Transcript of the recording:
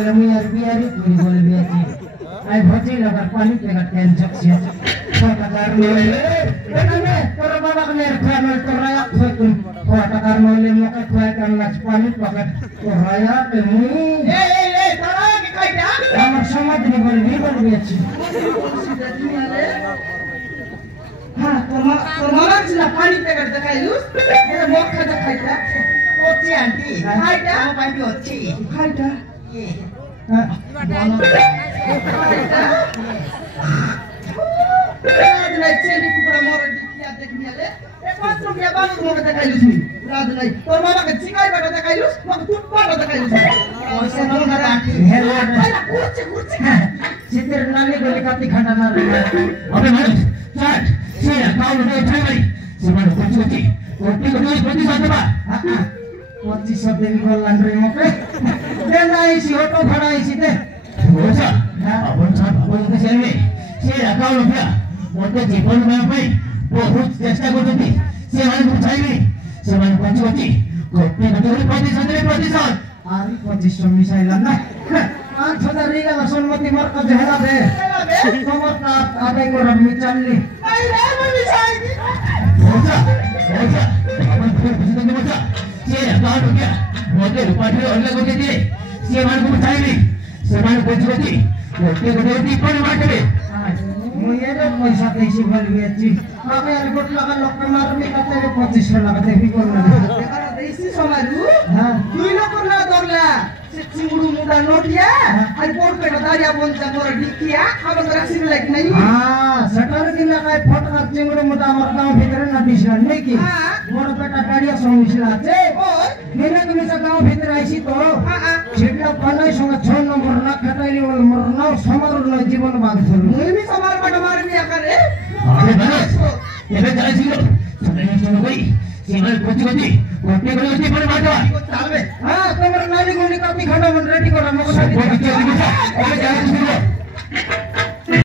बोले मैं यार बियारी पूरी बोले बियाची आई भोजी लगा पानी पे का टेंशन से फोटोकार नोले देखने तोर बाबा ने खाना तो राया खोकुन फोटोकार नोले मका खाए करना पानी पकड़ तो राया पे मुई ए तारा के काइटा हमर समाज ने बोले बियाची हां तो मामा से पानी पे कर देखाइलुस ए मका देखाइता ओची आंटी खाइटा पानी ओची खाइटा ए हां खाइटा राज नहीं चेली कुपड़ा मोर दिखिया देखनियाले ए 5 रुपया बाबू मोके देखाइलुस राज नहीं तोर मामा के चिकाई बाटा देखाइलुस मक टूट पाटा देखाइलुस ओसे न ना आंटी हेलो कुछ चित्र नानी बोले काती खंडा ना अबे मार चट से काउ ने उठाई भाई सेमान कुछ कोटी को नहीं प्रति साथ बा 25 देवी बोलन रे मके दे नाही सी ऑटो भाड़ा इसी ते बोसा अपन साथ बोल के चले से अकाउंट रुपया मोटे जीवन में भाई बहुत चेष्टा करती से मान उठाई से मान कोची कोटी को प्रतिशत आरी 25 मिसाइल ना 8000 रिगा सोनमती मर का जहरा दे कमर का आगे को रमी चलली नहीं रे मैं मिसाइल बोसा अपन फिर कुछ नहीं बोसा से अकाउंट हो गया मोटे रुपये और लगो के दिए से मान को उठाई से मान कोची कोटी को पर मार के मुझे तो पैसा कैसे बोल बेची अब यार गोट लगा लोग मार में कहते हैं 25 लगा दे भी करना देखा देसी समाजू हां दुई लोग ना दरला से चिंगुडू मुंडा नोटिया आई पोट पे दारिया बोलता मोर डिकिया अब तो रखसी लाइक नहीं हां सटर के लगा फटका चिंगुडू मुंडा हमर गांव भीतर ना दिसन नहीं की मोर बेटा गाड़िया समस्या छे ओय मेरा के मिसा गांव भीतर आइसी तो हां छिटला पनाई संग 6 नंबर ना खटाइली बोल मोर नाव समर न जीवन बाग छ मुई भी समार बट मार मिया करे अरे बस एबे जाय छिलो सने चलो गई सीमा कोची कोटी पर बाटा चल बे हां तमर नाली गोली कापी खंडा मन रेडी कर मको साथी अबे जाय छिलो